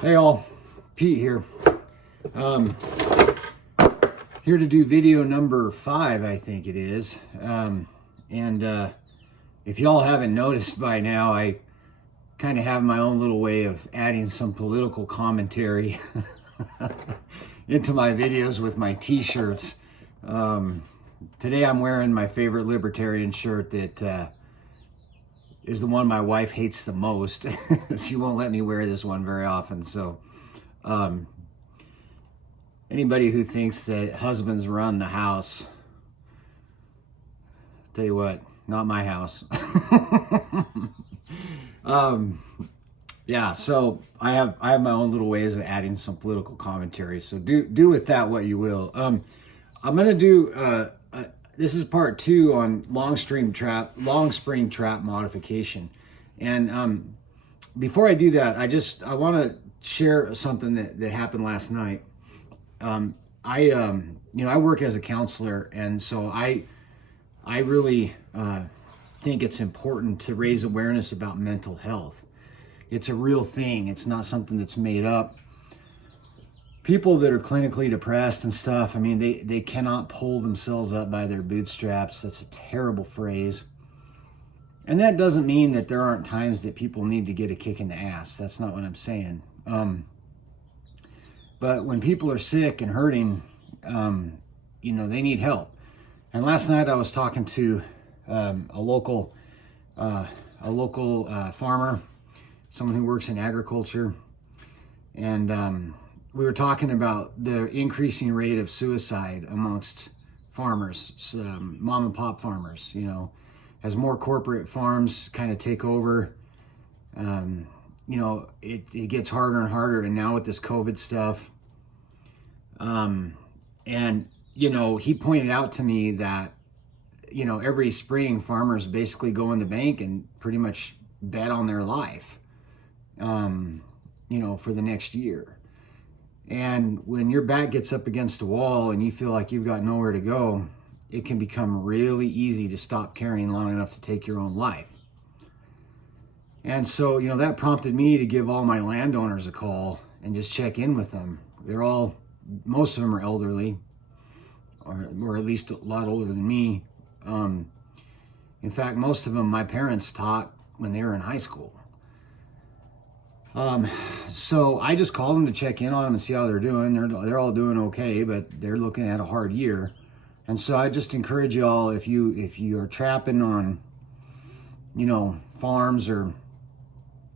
Hey all, Pete here. Um, Here to do video number 5, I think it is. If y'all haven't noticed by now, I kind of have my own little way of adding some political commentary into my videos with my t-shirts. Today I'm wearing my favorite libertarian shirt that is the one my wife hates the most. She won't let me wear this one very often. So anybody who thinks that husbands run the house, tell you what, not my house. Yeah, so I have my own little ways of adding some political commentary. So do with that what you will. I'm gonna do this is part 2 on long spring trap modification. And before I do that, I want to share something that happened last night. I work as a counselor, and so I really think it's important to raise awareness about mental health. It's a real thing. It's not something that's made up. People that are clinically depressed and stuff, I mean, they cannot pull themselves up by their bootstraps. That's a terrible phrase. And that doesn't mean that there aren't times that people need to get a kick in the ass. That's not what I'm saying. But when people are sick and hurting, they need help. And last night I was talking to a local farmer, someone who works in agriculture, and we were talking about the increasing rate of suicide amongst farmers, mom and pop farmers. As more corporate farms kind of take over, it gets harder and harder. And now with this COVID stuff, he pointed out to me that, every spring farmers basically go in the bank and pretty much bet on their life, for the next year. And when your back gets up against a wall and you feel like you've got nowhere to go, it can become really easy to stop caring long enough to take your own life. And so, that prompted me to give all my landowners a call and just check in with them. Most of them are elderly, or at least a lot older than me. In fact, most of them my parents taught when they were in high school. So I just called them to check in on them and see how they're doing. They're all doing okay, but they're looking at a hard year. And so I just encourage y'all, if you are trapping on, farms or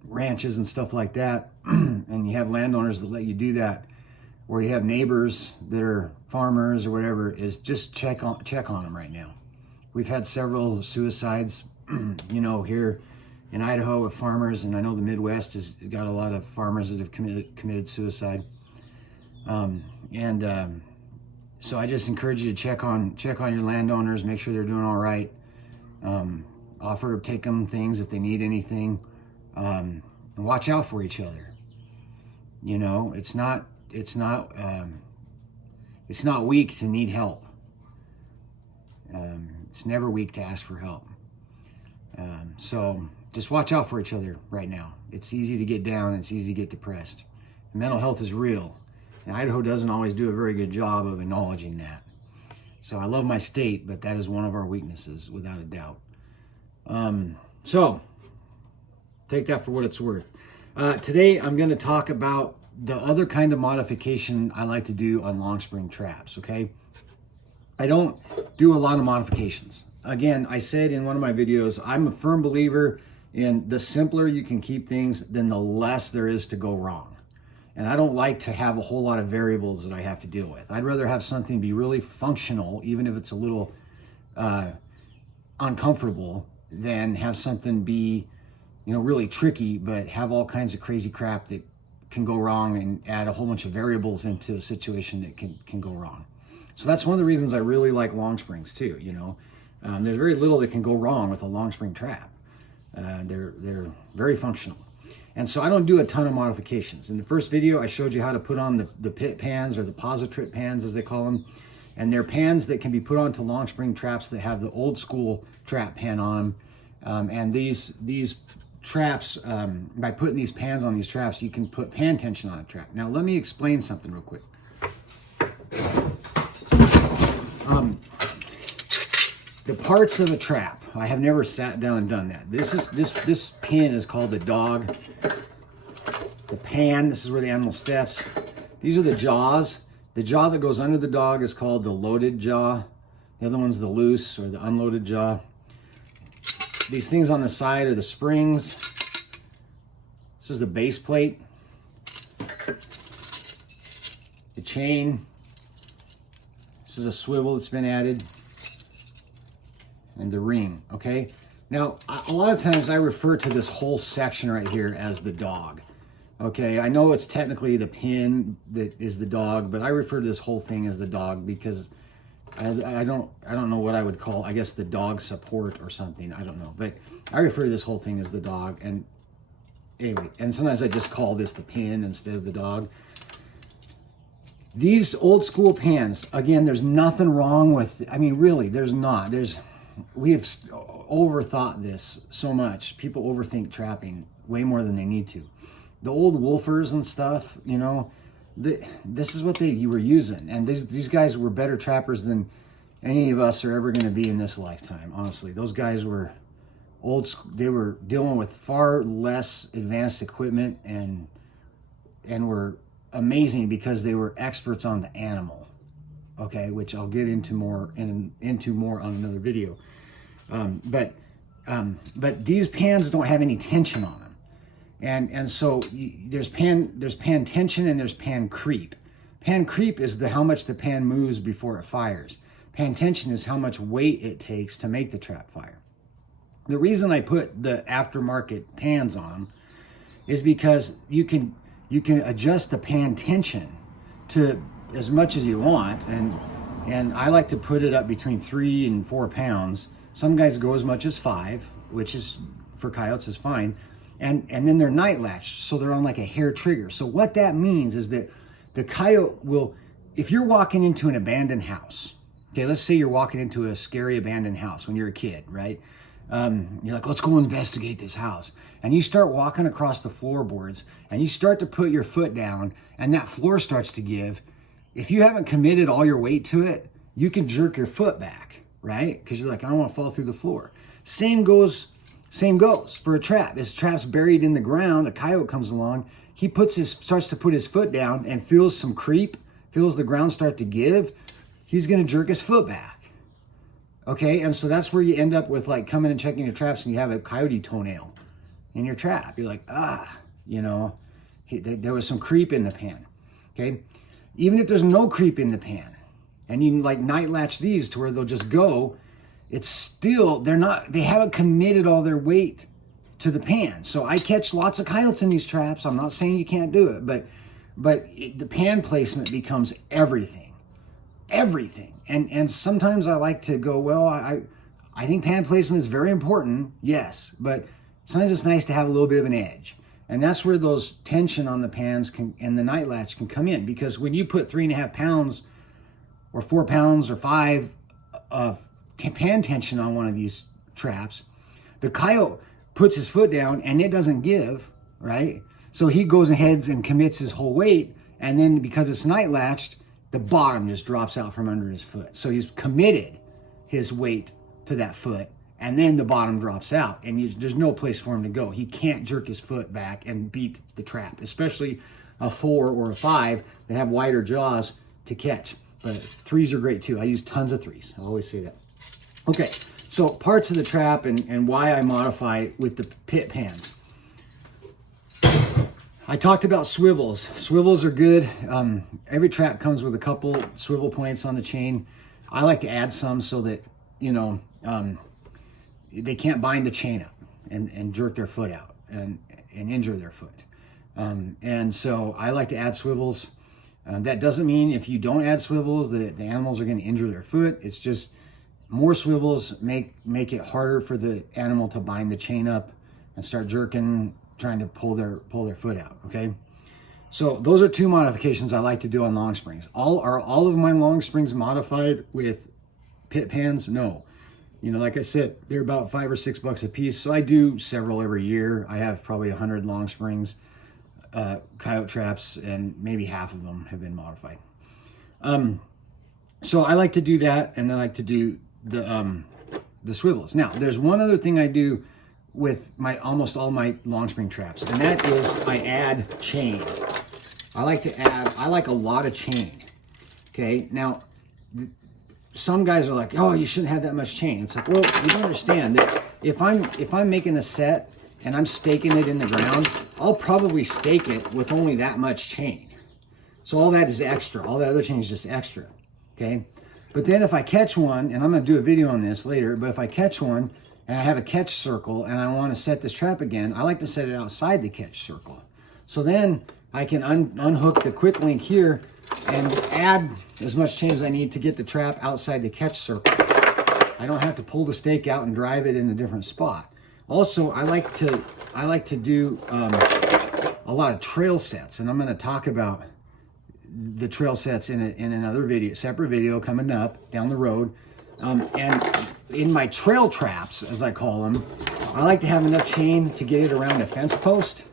ranches and stuff like that, and you have landowners that let you do that, or you have neighbors that are farmers or whatever, is just check on them right now. We've had several suicides, here in Idaho with farmers, and I know the Midwest has got a lot of farmers that have committed suicide. So I just encourage you to check on your landowners, make sure they're doing all right. Offer to take them things if they need anything, and watch out for each other. It's not weak to need help. It's never weak to ask for help. So just watch out for each other right now. It's easy to get down. It's easy to get depressed. Mental health is real. And Idaho doesn't always do a very good job of acknowledging that. So I love my state, but that is one of our weaknesses, without a doubt. So take that for what it's worth. Today I'm going to talk about the other kind of modification I like to do on long spring traps, okay? I don't do a lot of modifications. Again, I said in one of my videos, I'm a firm believer in the simpler you can keep things, then the less there is to go wrong. And I don't like to have a whole lot of variables that I have to deal with. I'd rather have something be really functional, even if it's a little uncomfortable, than have something be, really tricky, but have all kinds of crazy crap that can go wrong and add a whole bunch of variables into a situation that can go wrong. So that's one of the reasons I really like long springs too. There's very little that can go wrong with a long spring trap. They're very functional. And so I don't do a ton of modifications. In the first video, I showed you how to put on the pit pans, or the positrip pans as they call them. And they're pans that can be put onto long spring traps that have the old school trap pan on them. And these traps, by putting these pans on these traps, you can put pan tension on a trap. Now, let me explain something real quick. The parts of a trap, I have never sat down and done that. This pin is called the dog. The pan, this is where the animal steps. These are the jaws. The jaw that goes under the dog is called the loaded jaw. The other one's the loose or the unloaded jaw. These things on the side are the springs. This is the base plate. The chain. This is a swivel that's been added. And the ring, okay? Now, a lot of times I refer to this whole section right here as the dog. Okay, I know it's technically the pin that is the dog, but I refer to this whole thing as the dog because I don't know what I would call, I guess, the dog support or something. I don't know, but I refer to this whole thing as the dog. And anyway, and sometimes I just call this the pin instead of the dog. These old school pans, again, there's nothing wrong with, I mean, really, there's not. We have overthought this so much. People overthink trapping way more than they need to. The old wolfers and stuff, you know, this is what you were using. And these guys were better trappers than any of us are ever going to be in this lifetime, honestly. Those guys were old school. They were dealing with far less advanced equipment and were amazing because they were experts on the animal, okay, which I'll get into more on another video. But these pans don't have any tension on them. And so there's pan tension and there's pan creep. Pan creep is how much the pan moves before it fires. Pan tension is how much weight it takes to make the trap fire. The reason I put the aftermarket pans on them is because you can adjust the pan tension to as much as you want, and I like to put it up between 3 and 4 pounds. Some guys go as much as 5, which is for coyotes is fine. And then they're night latched, so they're on like a hair trigger. So what that means is that the coyote will, if you're walking into an abandoned house, okay, let's say you're walking into a scary abandoned house when you're a kid, right? You're like, let's go investigate this house. And you start walking across the floorboards and you start to put your foot down and that floor starts to give. If you haven't committed all your weight to it, you can jerk your foot back, right? Because you're like, I don't want to fall through the floor. Same goes for a trap. This trap's buried in the ground. A coyote comes along. He starts to put his foot down and feels some creep, feels the ground start to give. He's going to jerk his foot back. Okay, and so that's where you end up with like coming and checking your traps and you have a coyote toenail in your trap. You're like, you know, there was some creep in the pan. Okay, even if there's no creep in the pan and you like night latch these to where they'll just go, it's still, they haven't committed all their weight to the pan. So I catch lots of coyotes in these traps. I'm not saying you can't do it, but the pan placement becomes everything. And sometimes I like to go, well, I think pan placement is very important, yes, but sometimes it's nice to have a little bit of an edge. And that's where those tension on the pans and the night latch can come in, because when you put 3.5 pounds or 4 pounds or 5 of pan tension on one of these traps, the coyote puts his foot down and it doesn't give, right? So he goes ahead and commits his whole weight, and then because it's night latched, the bottom just drops out from under his foot. So he's committed his weight to that foot, and then the bottom drops out, and there's no place for him to go. He can't jerk his foot back and beat the trap, especially a 4 or a 5 that have wider jaws to catch. But 3s are great too. I use tons of 3s. I always say that. Okay, so parts of the trap and why I modify with the pit pans. I talked about swivels. Swivels are good. Every trap comes with a couple swivel points on the chain. I like to add some so that, you know, they can't bind the chain up and jerk their foot out and injure their foot. And so I like to add swivels. That doesn't mean if you don't add swivels, the animals are going to injure their foot. It's just more swivels make it harder for the animal to bind the chain up and start jerking, trying to pull their foot out, okay? So those are 2 modifications I like to do on long springs. Are all of my long springs modified with pit pans? No. You know, like I said, they're about $5 or $6 a piece. So I do several every year. I have probably 100 long springs, coyote traps, and maybe half of them have been modified. So I like to do that, and I like to do the swivels. Now, there's one other thing I do with almost all my long spring traps, and that is I add chain. I like a lot of chain. Okay, now some guys are like, oh, you shouldn't have that much chain. It's like, well, you don't understand that if I'm making a set and I'm staking it in the ground, I'll probably stake it with only that much chain. So all that is extra. All that other chain is just extra. Okay, but then if I catch one, and I'm going to do a video on this later, but if I catch one and I have a catch circle and I want to set this trap again, I like to set it outside the catch circle. So then I can unhook the quick link here and add as much chain as I need to get the trap outside the catch circle. I don't have to pull the stake out and drive it in a different spot. Also, I like to do a lot of trail sets, and I'm going to talk about the trail sets in another video, separate video coming up down the road. And in my trail traps, as I call them, I like to have enough chain to get it around a fence post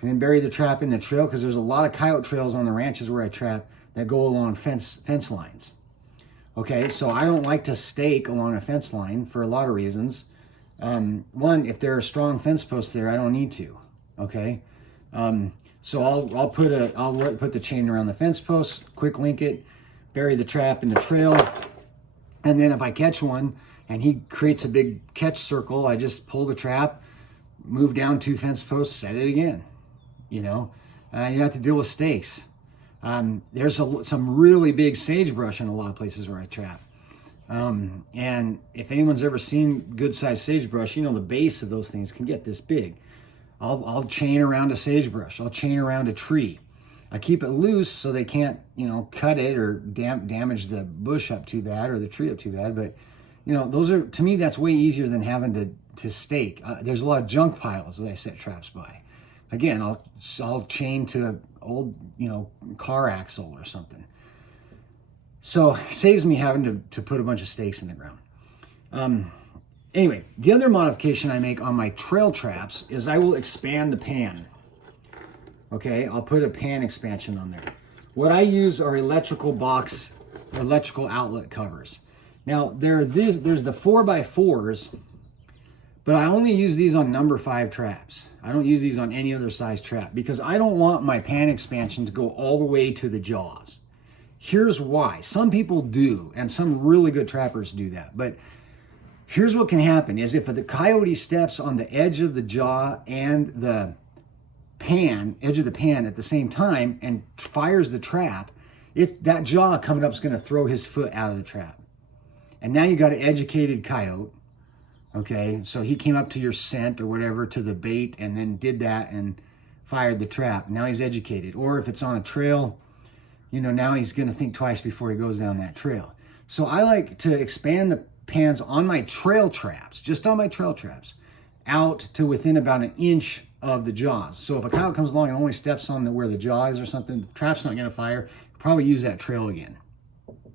and then bury the trap in the trail, because there's a lot of coyote trails on the ranches where I trap that go along fence lines. Okay, so I don't like to stake along a fence line for a lot of reasons. One, if there are strong fence posts there, I don't need to. Okay, so I'll put the chain around the fence post, quick link it, bury the trap in the trail, and then if I catch one and he creates a big catch circle, I just pull the trap, move down 2 fence posts, set it again. You know, you don't have to deal with stakes. There's some really big sagebrush in a lot of places where I trap. And if anyone's ever seen good sized sagebrush, you know the base of those things can get this big. I'll chain around a sagebrush. I'll chain around a tree. I keep it loose so they can't, you know, cut it or damage the bush up too bad or the tree up too bad. But, you know, those are, to me, that's way easier than having to stake. There's a lot of junk piles that I set traps by. Again, I'll chain to an old, you know, car axle or something. So it saves me having to put a bunch of stakes in the ground. Anyway, the other modification I make on my trail traps is I will expand the pan. Okay, I'll put a pan expansion on there. What I use are electrical outlet covers. Now, there's the 4x4s, but I only use these on number 5 traps. I don't use these on any other size trap because I don't want my pan expansion to go all the way to the jaws. Here's why. Some people do, and some really good trappers do that. But here's what can happen is if the coyote steps on the edge of the jaw and the edge of the pan at the same time and fires the trap, that jaw coming up is going to throw his foot out of the trap. And now you got an educated coyote. Okay, so he came up to your scent or whatever, to the bait, and then did that and fired the trap. Now he's educated. Or if it's on a trail, you know, now he's going to think twice before he goes down that trail. So I like to expand the pans on my trail traps, just on my trail traps, out to within about 1 inch of the jaws. So if a coyote comes along and only steps on where the jaw is or something, the trap's not going to fire. Probably use that trail again.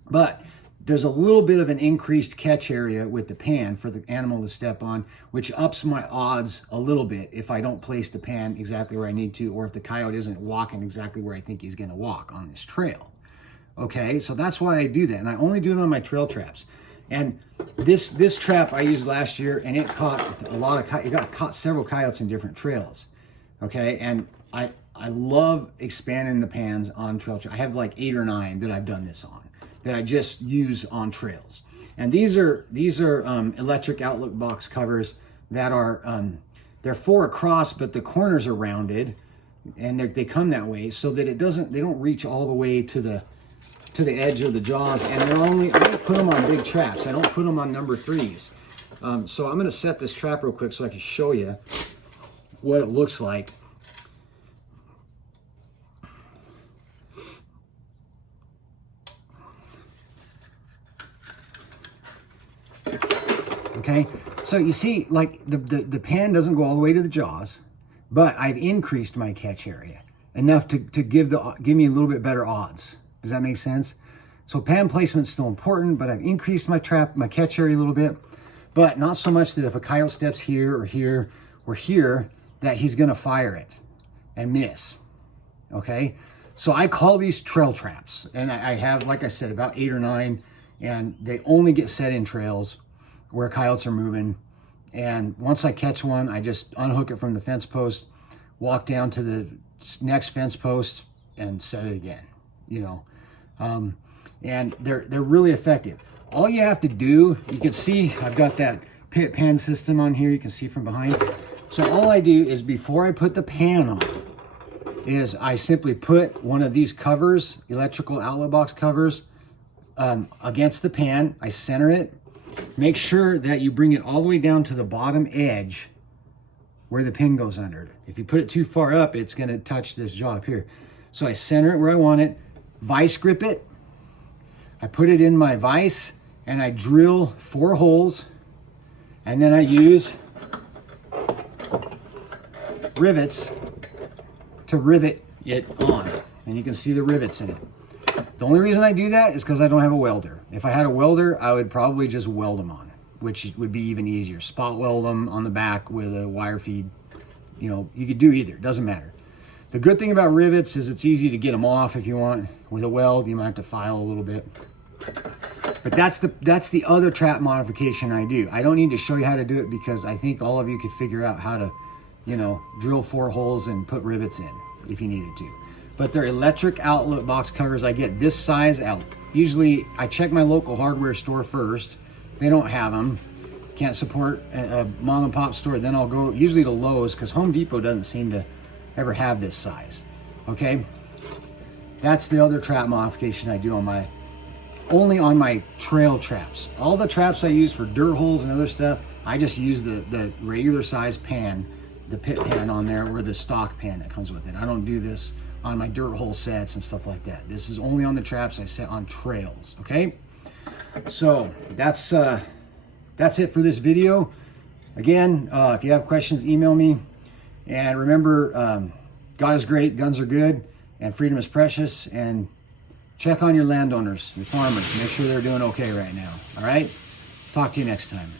But there's a little bit of an increased catch area with the pan for the animal to step on, which ups my odds a little bit if I don't place the pan exactly where I need to, or if the coyote isn't walking exactly where I think he's going to walk on this trail. Okay, so that's why I do that, and I only do it on my trail traps. And this trap I used last year, and it caught caught several coyotes in different trails. Okay, and I love expanding the pans on trail traps. I have like 8 or 9 that I've done this on, that I just use on trails. And these are electric outlet box covers that are they're 4 across, but the corners are rounded, and they come that way so that they don't reach all the way to the edge of the jaws. And I only put them on big traps. I don't put them on number 3s. So I'm going to set this trap real quick so I can show you what it looks like. Okay, so you see, like the pan doesn't go all the way to the jaws, but I've increased my catch area enough to give me a little bit better odds. Does that make sense? So pan placement's still important, but I've increased my catch area a little bit. but not so much that if a coyote steps here or here or here, that he's gonna fire it and miss, okay? So I call these trail traps, and I have, like I said, about 8 or 9, and they only get set in trails where coyotes are moving. And once I catch one, I just unhook it from the fence post, walk down to the next fence post, and set it again, you know. And they're really effective. All you have to do, you can see I've got that pit pan system on here, you can see from behind. So all I do is before I put the pan on, is I simply put one of these covers, electrical outlet box covers, against the pan. I center it. Make sure that you bring it all the way down to the bottom edge where the pin goes under it. If you put it too far up, it's going to touch this jaw up here. So I center it where I want it, vice grip it. I put it in my vice and I drill 4 holes, and then I use rivets to rivet it on, and you can see the rivets in it. The only reason I do that is because I don't have a welder. If I had a welder, I would probably just weld them on, which would be even easier. Spot weld them on the back with a wire feed. You know, you could do either, it doesn't matter. The good thing about rivets is it's easy to get them off if you want. With a weld, you might have to file a little bit. But that's the other trap modification I do. I don't need to show you how to do it because I think all of you could figure out how to, you know, drill 4 holes and put rivets in if you needed to. But they're electric outlet box covers. I get this size out. Usually I check my local hardware store first. If they don't have them, can't support a mom and pop store, then I'll go usually to Lowe's, because Home Depot doesn't seem to ever have this size. Okay, that's the other trap modification I do on only on my trail traps. All the traps I use for dirt holes and other stuff, I just use the regular size pan, the pit pan on there, or the stock pan that comes with it. I don't do this on my dirt hole sets and stuff like that. This is only on the traps I set on trails, okay? So that's it for this video. Again, if you have questions, email me. And remember, God is great, guns are good, and freedom is precious. And check on your landowners, your farmers. Make sure they're doing okay right now, all right? Talk to you next time.